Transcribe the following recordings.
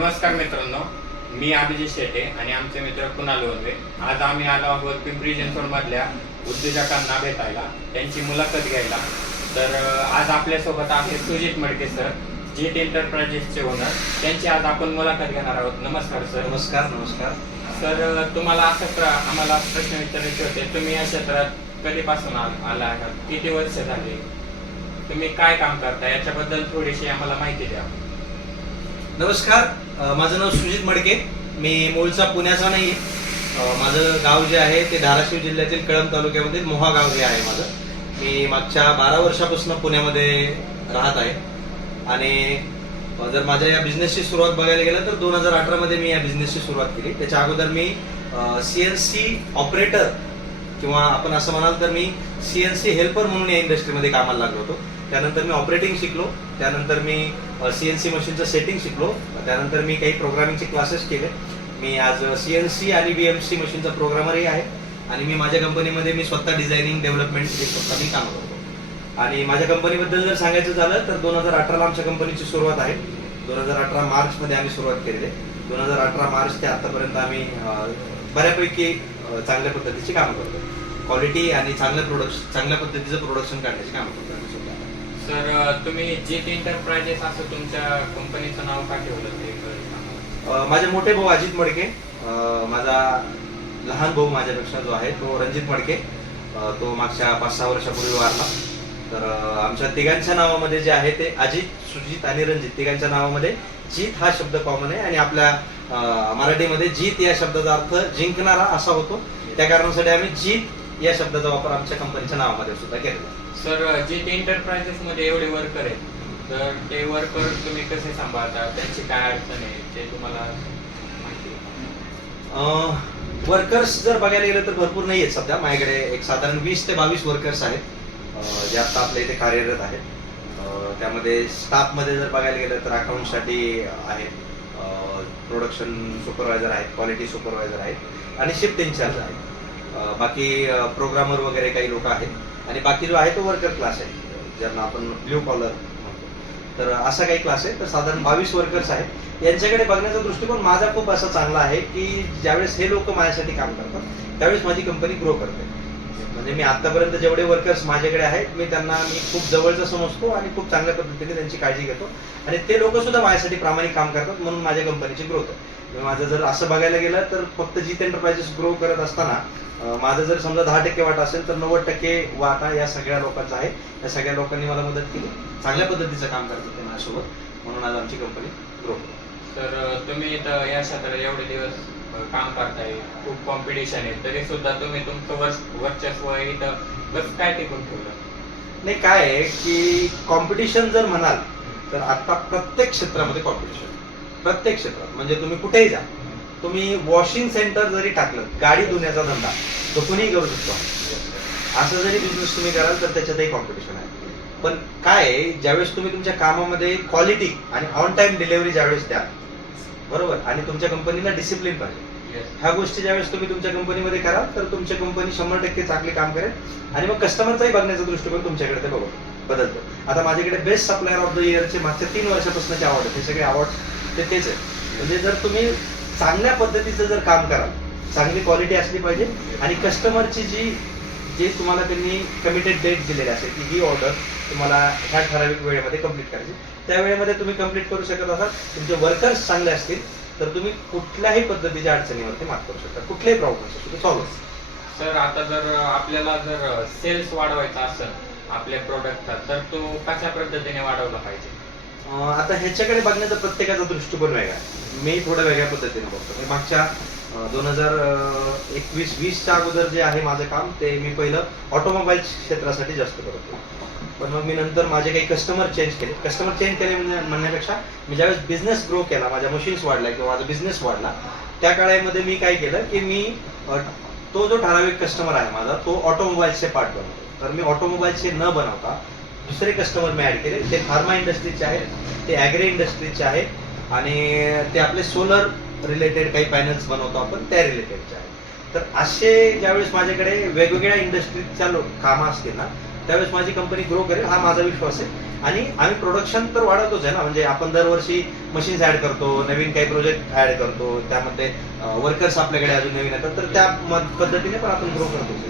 नमस्कार मित्रांनो, मी अभिजित शेटे आणि आमचे मित्र कुणाल वनवे. आज आम्ही आलो आहोत पिंपरी चिंचवड मधल्या उद्योजकांना भेटायला, त्यांची मुलाखत घ्यायला. तर आज आपल्यासोबत आहे सुजित मडके सर, जीत एंटरप्राइजेसचे ओनर. त्यांची आज आपण मुलाखत घेणार आहोत. नमस्कार सर. नमस्कार. नमस्कार सर, तुम्हाला आम्हाला प्रश्न विचारायचे होते. तुम्ही या क्षेत्रात कधीपासून आला आहात? किती वर्ष झाले? तुम्ही काय काम करता याच्याबद्दल थोडीशी आम्हाला माहिती द्या. नमस्कार. माझं नाव सुजित मडके. मी मूळचा पुण्याचा नाही आहे. माझं गाव जे आहे ते धाराशिव जिल्ह्यातील कळंब तालुक्यामधील मोहा गाव हे आहे माझं. मी मागच्या 12 वर्षापासून पुण्यामध्ये राहत आहे. आणि जर माझ्या या बिझनेसची सुरुवात बघायला गेलं तर 2018 मध्ये मी या बिझनेसची सुरुवात केली. त्याच्या अगोदर मी CNC ऑपरेटर किंवा आपण असं म्हणाल तर मी CNC हेल्पर म्हणून या इंडस्ट्रीमध्ये कामाला लागलो होतो. त्यानंतर मी ऑपरेटिंग शिकलो. त्यानंतर मी CNC मशीनचं सेटिंग शिकलो. त्यानंतर मी काही प्रोग्रामिंगचे क्लासेस केले. मी आज CNC आणि BMC मशीनचा प्रोग्रामरही आहे. आणि मी माझ्या कंपनीमध्ये मी स्वतः डिझायनिंग डेव्हलपमेंट हे स्वतः मी काम करतो. आणि माझ्या कंपनीबद्दल जर सांगायचं झालं तर 2018ला आमच्या कंपनीची सुरुवात आहे. 2018 मार्चमध्ये आम्ही सुरुवात केलेली आहे. 2018 मार्च ते आतापर्यंत आम्ही बऱ्यापैकी चांगल्या पद्धतीची काम करतो. क्वालिटी आणि चांगल्या पद्धतीचं प्रोडक्शन काढण्याची काम करतो. सर, तुम्ही जीत एंटरप्राइजेस असं तुमच्या कंपनीचं नाव का ठेवलं ते? माझे मोठे भाऊ अजित मडके, माझा लहान भाऊ माझ्यापेक्षा जो आहे तो रणजित मडके, तो मागच्या 5-6 वर्षापूर्वी वारला. तर आमच्या तिघांच्या नावामध्ये जे आहे ते अजित, सुजित आणि रणजित तिघांच्या नावामध्ये जीत हा शब्द कॉमन आहे. आणि आपल्या मराठीमध्ये जीत या शब्दाचा अर्थ जिंकणारा असा होतो. त्या कारणासाठी आम्ही जीत या शब्दाचा वापर आमच्या कंपनीच्या नावामध्ये सुद्धा केलेला. सर, जीत एंटरप्राइजेस मध्ये एवढे वर्कर आहेत, तर ते वर्कर तुम्ही कसे सांभाळता? त्यांची काय अडचण आहे ते तुम्हाला माहिती आहे? वर्कर्स जर बघायला गेलं तर भरपूर नाही आहेत. सध्या माझ्याकडे एक साधारण 20 ते 22 वर्कर्स आहेत जे आता आपल्या इथे कार्यरत आहेत. त्यामध्ये स्टाफमध्ये जर बघायला गेलं तर अकाउंटसाठी आहेत, प्रोडक्शन सुपरवायझर आहेत, क्वालिटी सुपरवायझर आहेत आणि शिफ्ट इन्चार्ज आहेत. बाकी प्रोग्रामर वगैरे काही लोक आहेत. आणि बाकी जो आहे तो वर्कर क्लास आहे, ज्यांना आपण ब्ल्यू कॉलर म्हणतो. तर असा काही क्लास आहे. तर साधारण 22 वर्कर्स आहेत. यांच्याकडे बघण्याचा दृष्टिकोन माझा खूप असा चांगला आहे की ज्यावेळेस हे लोक माझ्यासाठी काम करतात त्यावेळेस माझी कंपनी ग्रो करते. म्हणजे मी आतापर्यंत जेवढे वर्कर्स माझ्याकडे आहेत मी त्यांना खूप जवळचं समजतो आणि खूप चांगल्या पद्धतीने त्यांची काळजी घेतो. आणि ते लोक सुद्धा माझ्यासाठी प्रामाणिक काम करतात, म्हणून माझ्या कंपनीची ग्रोथ आहे. माझं जर असं बघायला गेलं तर फक्त जीत एंटरप्राइजेस ग्रो करत असताना माझं जर समजा 10% वाटा असेल तर 90% वाटा या सगळ्या लोकांचा आहे. या सगळ्या लोकांनी मला मदत केली, चांगल्या पद्धतीचं काम करतात ते माझ्यासोबत, म्हणून आज आमची कंपनी ग्रो करते. तर तुम्ही इथं या क्षेत्रात एवढे दिवस काम करताय, खूप कॉम्पिटिशन आहे, तरी सुद्धा तुम्ही तुमचं वर्चस्व इथं कसं काय टिकून ठेवलं? नाही, काय आहे की कॉम्पिटिशन जर म्हणाल तर आता प्रत्येक क्षेत्रामध्ये कॉम्पिटिशन, प्रत्येक क्षेत्रात. म्हणजे तुम्ही कुठेही जा, तुम्ही वॉशिंग सेंटर जरी टाकलं, गाडी धुण्याचा धंदा तो कुणीही करू शकतो. असं जरी बिझनेस तुम्ही कराल तर त्याच्यातही कॉम्पिटिशन आहे. पण काय आहे, ज्यावेळेस तुम्ही तुमच्या कामामध्ये क्वालिटी आणि ऑन टाइम डिलिव्हरी ज्यावेळेस द्या, बरोबर, आणि तुमच्या कंपनीला डिसिप्लिन पाहिजे, ह्या गोष्टी ज्यावेळेस तुम्ही तुमच्या कंपनीमध्ये कराल तर तुमच्या कंपनी 100% चांगले काम करेल. आणि मग कस्टमरचाही बघण्याचा दृष्टिकोन तुमच्याकडे ते बदलतो. आता माझ्याकडे बेस्ट सप्लायर ऑफ द इयरचे मागच्या 3 वर्षापासूनचे अवॉर्ड आहेत. हे सगळे अवॉर्ड तेच आहे. म्हणजे जर तुम्ही चांगल्या पद्धतीचं जर काम कराल, चांगली क्वालिटी असली पाहिजे आणि कस्टमरची जे तुम्हाला त्यांनी कमिटेड डेट दिलेली असेल की ही ऑर्डर तुम्हाला ह्या ठराविक वेळेमध्ये कंप्लीट करायची, त्या वेळेमध्ये तुम्ही कंप्लीट करू शकत असाल, तुमचे वर्कर्स चांगले असतील तर तुम्ही कुठल्याही पद्धतीच्या अडचणीवरती मात करू शकता, कुठल्याही प्रॉब्लेम तुम्ही सॉल्व्ह. सर, आता जर आपल्याला जर सेल्स वाढवायचा असेल आपल्या प्रोडक्टचा, तर तो कशा पद्धतीने वाढवला पाहिजे? आता ह्याच्याकडे बघण्याचा प्रत्येकाचा दृष्टिकोन वेगळा आहे. मी थोड्या वेगळ्या पद्धतीने बघतो. मी मागच्या 2021-20च्या अगोदर जे आहे माझं काम, ते मी पहिलं ऑटोमोबाईल क्षेत्रासाठी जास्त करतो. पण मग मी नंतर माझे काही कस्टमर चेंज केले म्हणण्यापेक्षा मी ज्यावेळेस बिझनेस ग्रो केला, माझ्या मशीन्स वाढल्या किंवा माझा बिझनेस वाढला, त्या काळामध्ये मी काय केलं की मी तो जो ठराविक कस्टमर आहे माझा, तो ऑटोमोबाईलचे पार्ट बनवतो. तर मी ऑटोमोबाईलचे न बनवता दुसरे कस्टमर मी ऍड केले. ते फार्मा इंडस्ट्रीचे आहेत, ते ॲग्री इंडस्ट्रीचे आहेत आणि ते आपले सोलर रिलेटेड काही पॅनल्स बनवतो आपण, त्या रिलेटेडचे आहेत. तर असे ज्यावेळेस माझ्याकडे वेगवेगळ्या इंडस्ट्रीजच्या कामं असतील ना, त्यावेळेस माझी कंपनी ग्रो करेल हा माझा विश्वास आहे. आणि आम्ही प्रोडक्शन तर वाढवतोच आहे ना, म्हणजे आपण दरवर्षी मशीन्स ऍड करतो, नवीन काही प्रोजेक्ट ऍड करतो, त्यामध्ये वर्कर्स आपल्याकडे अजून नवीन येतात, तर त्या पद्धतीने पण आपण ग्रो करतो.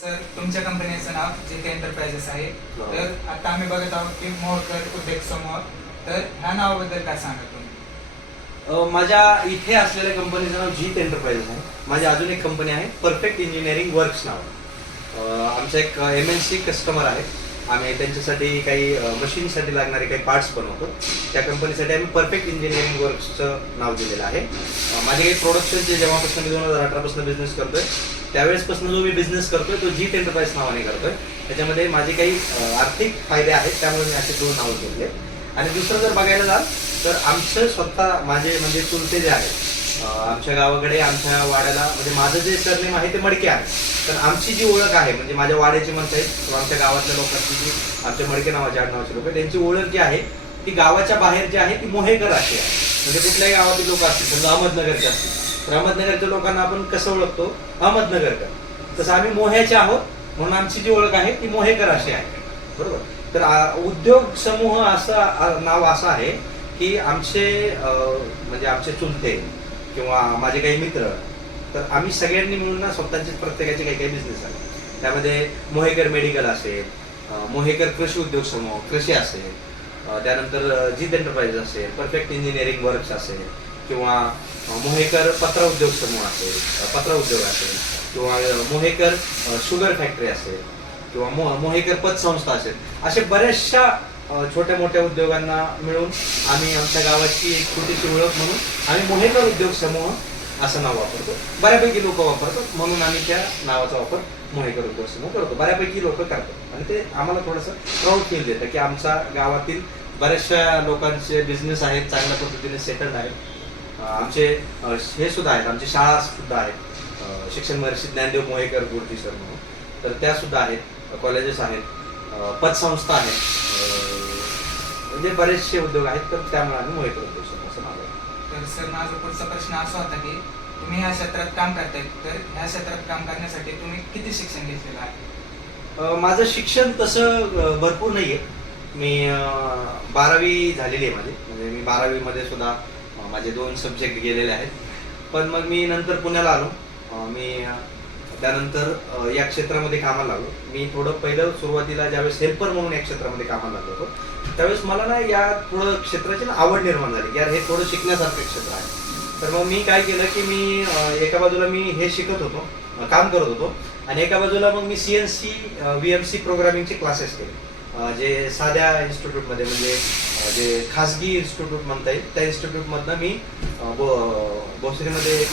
सर तुमच्या कंपनीचं नाव जीते एंटरप्राइजेस आहे. हो. तर आता आम्ही बघत आहोत की मोहकर उद्योग समूह, तर ह्या नावाबद्दल काय सांगा तुम्ही? माझ्या इथे असलेल्या कंपनीचं नाव जीत एंटरप्राइजेस आहे. माझी अजून एक कंपनी आहे परफेक्ट इंजिनिअरिंग वर्क्स नाव. आमचा एक MNC कस्टमर आहे. आम्ही त्यांच्यासाठी काही मशीनसाठी लागणारे काही पार्ट्स बनवतो. त्या कंपनीसाठी आम्ही परफेक्ट इंजिनिअरिंग वर्क्सचं नाव दिलेलं आहे. माझे काही प्रोडक्शनचे जेव्हापासून मी 2018 पासून बिझनेस करतोय त्यावेळेसपासून जो मी बिझनेस करतोय तो जीत एंटरप्राइज नावाने करतोय. त्याच्यामध्ये माझे काही आर्थिक फायदे आहेत, त्यामुळे मी असे 2 नावं घेतले. आणि दुसरं जर बघायला जाल तर आमचं स्वतः माझे म्हणजे चुलते जे आहेत आमच्या गावाकडे आमच्या वाड्याला, म्हणजे माझं जे सरनेम आहे ते मडके आहे. तर आमची जी ओळख आहे म्हणजे माझ्या वाड्याची म्हणता येईल किंवा आमच्या गावातल्या लोकांची जी आमच्या मडके नावाचे आडनावाचे लोक त्यांची ओळख जी आहे ती गावाच्या बाहेर जी आहे ती मोहेकर अशी आहे. म्हणजे कुठल्याही गावातील लोक असतील, समजा अहमदनगरचे असतील तर अहमदनगरच्या लोकांना आपण कसं ओळखतो, अहमदनगरकर. तसं आम्ही मोह्याचे आहोत म्हणून आमची जी ओळख आहे ती मोहेकर अशी आहे. बरोबर. तर उद्योग समूह असं नाव असं आहे की आमचे म्हणजे आमचे चुलते किंवा माझे काही मित्र, तर आम्ही सगळ्यांनी मिळून ना स्वतःचे प्रत्येकाचे काही काही बिझनेस आहे. त्यामध्ये मोहेकर मेडिकल असेल, मोहेकर कृषी उद्योग समूह कृषी असेल, त्यानंतर जीत एंटरप्राइज असेल, परफेक्ट इंजिनिअरिंग वर्क्स असेल, किंवा मोहेकर पत्र उद्योग समूह असेल, पत्र उद्योग असेल, किंवा मोहेकर शुगर फॅक्टरी असेल, किंवा मोहेकर पतसंस्था असेल. असे बऱ्याचशा छोट्या मोठ्या उद्योगांना मिळून आम्ही आमच्या गावाची एक छोटीशी ओळख म्हणून आम्ही मोहेकर उद्योग समूह असं नाव वापरतो. बऱ्यापैकी लोक वापरतात म्हणून आम्ही त्या नावाचा वापर मोहेकर उद्योग समूह करतो. बऱ्यापैकी लोक करतात आणि ते आम्हाला थोडंसं प्राऊड फील देतं की आमच्या गावातील बऱ्याचशा लोकांचे बिझनेस आहेत, चांगल्या पद्धतीने सेटल्ड आहेत. आमचे हे सुद्धा आहेत, आमची शाळा सुद्धा आहेत, शिक्षण महर्षी ज्ञानदेव मोहेकर गुरुजी सर म्हणून, तर त्या सुद्धा आहेत, कॉलेजेस आहेत, पतसंस्था आहेत, म्हणजे बरेचसे उद्योग आहेत. तर त्यामुळे आम्ही मोहेकर उद्योग समूह असं नाव आहे. तर सर माझा पुढचा प्रश्न असा होता की तुम्ही ह्या क्षेत्रात काम करताय, तर ह्या क्षेत्रात काम करण्यासाठी तुम्ही किती शिक्षण घेतलेलं आहे? माझं शिक्षण तसं भरपूर नाही आहे. मी 12वी झालेली आहे माझी, म्हणजे मी 12वी मध्ये सुद्धा माझे 2 सब्जेक्ट गेलेले आहेत. पण मग मी नंतर पुण्याला आलो. मी त्यानंतर या क्षेत्रामध्ये कामाला लागलो. मी थोडं पहिलं सुरुवातीला ज्यावेळेस हेल्पर म्हणून या क्षेत्रामध्ये कामाला लागलो होतो त्यावेळेस मला ना या थोडं क्षेत्राची ना आवड निर्माण झाली की यार हे थोडं शिकण्यासारखं क्षेत्र आहे. तर मग मी काय केलं की मी एका बाजूला मी हे शिकत होतो, काम करत होतो, आणि एका बाजूला मग मी CNC VMC प्रोग्रामिंगचे क्लासेस केले. जे साध्या इन्स्टिट्यूटमध्ये म्हणजे जे खाजगी इन्स्टिट्यूट म्हणता येईल त्या इन्स्टिट्यूटमधनं मी भोसरीमध्ये एक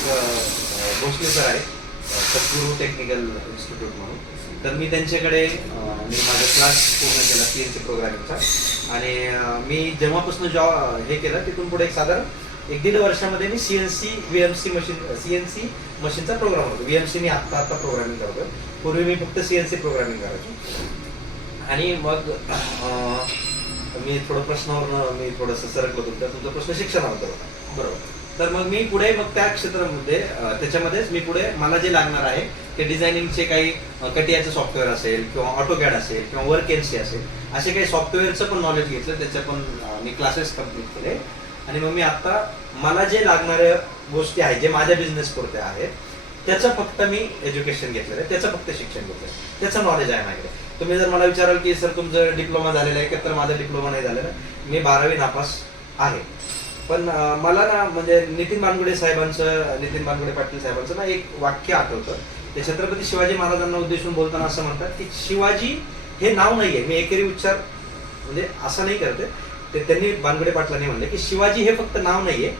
भोसले सर आहे, सद्गुरू टेक्निकल इन्स्टिट्यूट म्हणून, तर मी त्यांच्याकडे मी माझा क्लास पूर्ण केला CNC प्रोग्रामिंगचा. आणि मी जेव्हापासून हे केलं तिथून पुढे एक साधारण 1-1.5 वर्षामध्ये मी CNC मशीनचा प्रोग्राम होतो. VMC मी आत्ता प्रोग्रामिंग करतोय. पूर्वी मी फक्त CNC प्रोग्रामिंग करायचो. आणि मग मी थोडं प्रश्नावर मी थोडंसं सरकलो होतो, तर तुमचा प्रश्न शिक्षणाबद्दल होता. बरोबर. तर मग मी पुढे मग त्या क्षेत्रामध्ये त्याच्यामध्येच मी पुढे मला जे लागणार आहे ते डिझायनिंगचे काही कटियाचं सॉफ्टवेअर असेल किंवा ऑटोकॅड असेल किंवा वर्कएनसी असेल असे काही सॉफ्टवेअरचं पण नॉलेज घेतलं. त्याच्या पण मी क्लासेस कम्प्लीट केले. आणि मग मी आता मला जे लागणाऱ्या गोष्टी आहेत जे माझ्या बिझनेस पुरते आहेत त्याचं फक्त मी एज्युकेशन घेतलेलं आहे, त्याचं फक्त शिक्षण घेतलं आहे, त्याचं नॉलेज आहे माझ्याकडे. तुम्ही जर मला विचाराल की सर तुमचं डिप्लोमा झालेलं आहे का, तर माझं डिप्लोमा नाही झालेलं. मी 12वी नापास आहे. पण मला ना म्हणजे नितीन बानगुडे पाटील साहेबांचं ना एक वाक्य आठवतं. ते छत्रपती शिवाजी महाराजांना उद्देशून बोलताना असं म्हणतात की शिवाजी हे नाव नाहीये. मी एकेरी उच्चार म्हणजे असं नाही करते, ते त्यांनी बानगुडे पाटलांनी म्हणले की शिवाजी हे फक्त नाव नाहीये,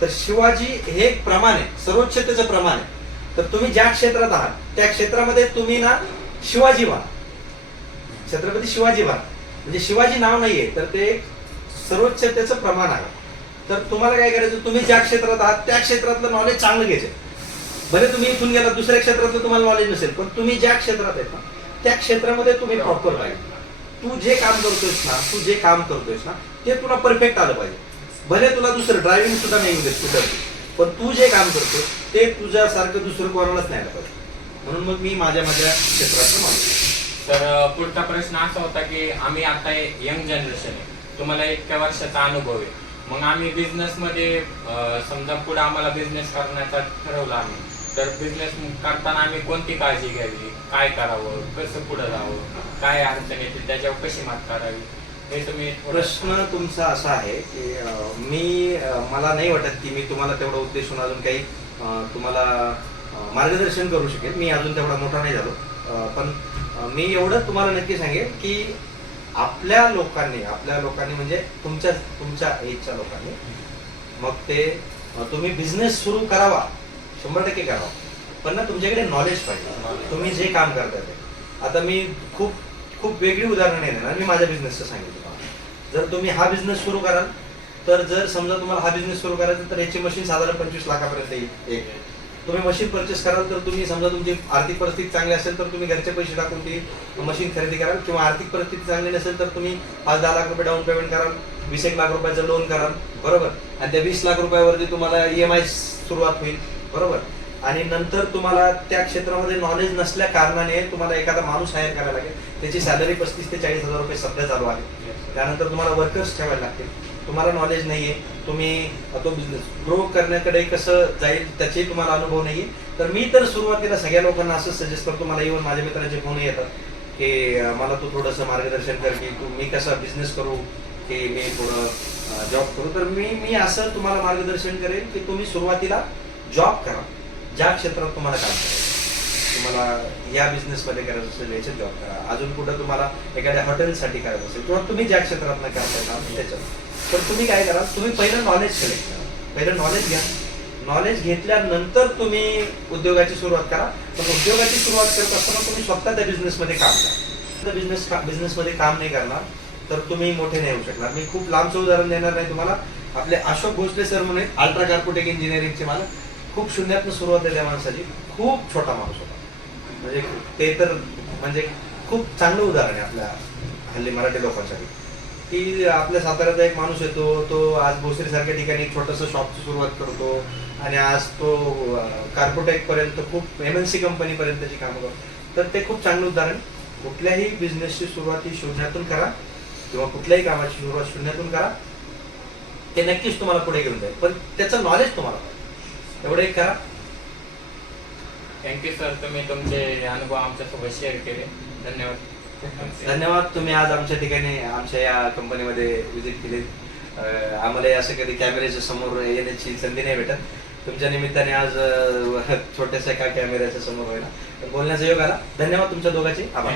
तर शिवाजी हे एक प्रमाण आहे, सर्वोच्चतेचं प्रमाण आहे. तर तुम्ही ज्या क्षेत्रात आहात त्या क्षेत्रामध्ये तुम्ही ना शिवाजी व्हा, छत्रपती शिवाजी व्हा. म्हणजे शिवाजी नाव नाहीये, तर ते एक सर्वोच्चतेचं प्रमाण आहे. तर तुम्हाला काय करायचं, तुम्ही ज्या क्षेत्रात आहात त्या क्षेत्रातलं नॉलेज चांगलं घ्यायचं. भले तुम्ही इथून गेला दुसऱ्या क्षेत्रातलं तुम्हाला नॉलेज नसेल, पण तुम्ही ज्या क्षेत्रात आहेत ना त्या क्षेत्रामध्ये तुम्ही प्रॉपर पाहिजे. तू जे काम करतोयस ना ते तुला परफेक्ट आलं पाहिजे. भले तुला दुसरं ड्रायव्हिंग सुद्धा नाही येऊ स्कूटरची, पण तू जे काम करतो ते तुझ्यासारखं दुसरं कोणालाच नाही आलं पाहिजे. म्हणून मग मी माझ्या क्षेत्रातलं नॉलेज. तर पुढचा प्रश्न असा होता की आम्ही आता यंग जनरेशन आहे, तुम्हाला इतक्या वर्षाचा अनुभव आहे, मग आम्ही बिझनेस मध्ये समजा पुढे आम्हाला बिझनेस करण्याचा ठरवला आम्ही, तर बिझनेस करताना आम्ही कोणती काळजी घ्यावी, काय करावं, कसं पुढे जावं, काय अडचण येते त्याच्यावर कशी मात करावी, हे तुम्ही प्रश्न तुमचा असा आहे की मी मला नाही वाटत की मी तुम्हाला तेवढा उद्देशून अजून काही तुम्हाला मार्गदर्शन करू शकेल. मी अजून तेवढा मोठा नाही झालो, पण मी एवढं तुम्हाला नक्की सांगेल की आपल्या लोकांनी म्हणजे तुमच्या एजच्या लोकांनी, मग ते तुम्ही बिझनेस सुरू करावा, 100% करावा, पण ना तुमच्याकडे नॉलेज पाहिजे तुम्ही जे काम करताय ते. आता मी खूप वेगळी उदाहरणं नाही देणार, मी माझ्या बिझनेसचं सांगितलं तुम्हाला. जर तुम्ही हा बिझनेस सुरू कराल, तर जर समजा तुम्हाला हा बिझनेस सुरू करायचा तर याची मशीन साधारण 25 लाखापर्यंत येईल. तुम्ही मशीन परचेस कराल तर तुम्ही समजा तुमची आर्थिक परिस्थिती चांगली असेल तर तुम्ही घरचे पैसे टाकून ती मशीन खरेदी कराल, किंवा आर्थिक परिस्थिती चांगली नसेल तर तुम्ही 5-10 लाख रुपये डाऊन पेमेंट कराल, 20-1 लाख रुपयाचं लोन कराल, बरोबर. आणि त्या 20 लाख रुपयावरती तुम्हाला EMI सुरुवात होईल, बरोबर. आणि नंतर तुम्हाला त्या क्षेत्रामध्ये नॉलेज नसल्या कारणाने तुम्हाला एखादा माणूस हायर करायला लागेल, त्याची सॅलरी 35 ते 40 हजार रुपये सध्या चालू आहे. त्यानंतर तुम्हाला वर्कर्स ठेवायला लागतील, तुम्हाला नॉलेज नाहीये, तुम्ही तो बिझनेस ग्रो करण्याकडे कसं जाईल त्याचे तुम्हाला अनुभव नाहीये. तर मी तर सुरुवातीला सगळ्या लोकांना असं सजेस्ट करतो, मला इव्हन माझ्या मित्राचे फोन येतात की मला तू थोडंसं मार्गदर्शन कर की मी कसा बिझनेस करू, की मी थोडं जॉब करू. तर मी असं तुम्हाला मार्गदर्शन करेन की तुम्ही सुरुवातीला जॉब करा, ज्या क्षेत्रात तुम्हाला काम करायचं, तुम्हाला या बिझनेसमध्ये करायचं असेल याच्यात जॉब करा, अजून कुठं तुम्हाला एखाद्या हॉटेलसाठी करायचं असेल किंवा तुम्ही ज्या क्षेत्रात करताय काम त्याच्यात, तर तुम्ही काय करा, तुम्ही पहिलं नॉलेज सिलेक्ट करा, पहिलं नॉलेज घ्या. नॉलेज घेतल्यानंतर तुम्ही उद्योगाची सुरुवात करा. पण उद्योगाची सुरुवात करत असताना तुम्ही स्वतः त्या बिझनेसमध्ये काम करा. बिझनेसमध्ये काम नाही करणार तर तुम्ही मोठे नाही होऊ शकणार. मी खूप लांबचं उदाहरण देणार नाही तुम्हाला. आपले अशोक भोसले सर म्हणून अल्ट्रा कार्पोटेक इंजिनिअरिंगचे मला खूप शून्यातनं सुरुवात आहे त्या माणसाची. खूप छोटा माणूस होता, म्हणजे ते तर म्हणजे खूप चांगलं उदाहरण आहे आपल्या हल्ली मराठी लोकांसाठी, की आपल्या साताऱ्याचा एक माणूस येतो, तो आज भोसरी सारख्या ठिकाणी एक छोटंसं शॉपची सुरुवात करतो आणि आज तो कार्पोटेक पर्यंत खूप MNC कंपनीपर्यंत त्याची कामं करतो. तर ते खूप चांगलं उदाहरण. कुठल्याही बिझनेसची सुरुवात ही शून्यातून करा किंवा कुठल्याही कामाची सुरुवात शून्यातून करा, ते नक्कीच तुम्हाला पुढे घेऊन जाईल. पण त्याचं नॉलेज तुम्हाला पाहिजे, एवढं एक करा. थँक्यू सर, तुम्ही तुमचे अनुभव आमच्यासोबत शेअर केले. धन्यवाद. तुम्ही आज आमच्या ठिकाणी आमच्या या कंपनीमध्ये विजिट केली. आम्हाला असं कधी कॅमेऱ्याच्या समोर येण्याची संधी नाही भेटत. तुमच्या निमित्ताने आज छोट्याशा एका कॅमेऱ्याच्या समोर व्हायला बोलण्याचा योग आला. धन्यवाद तुमच्या दोघांचे. आभार.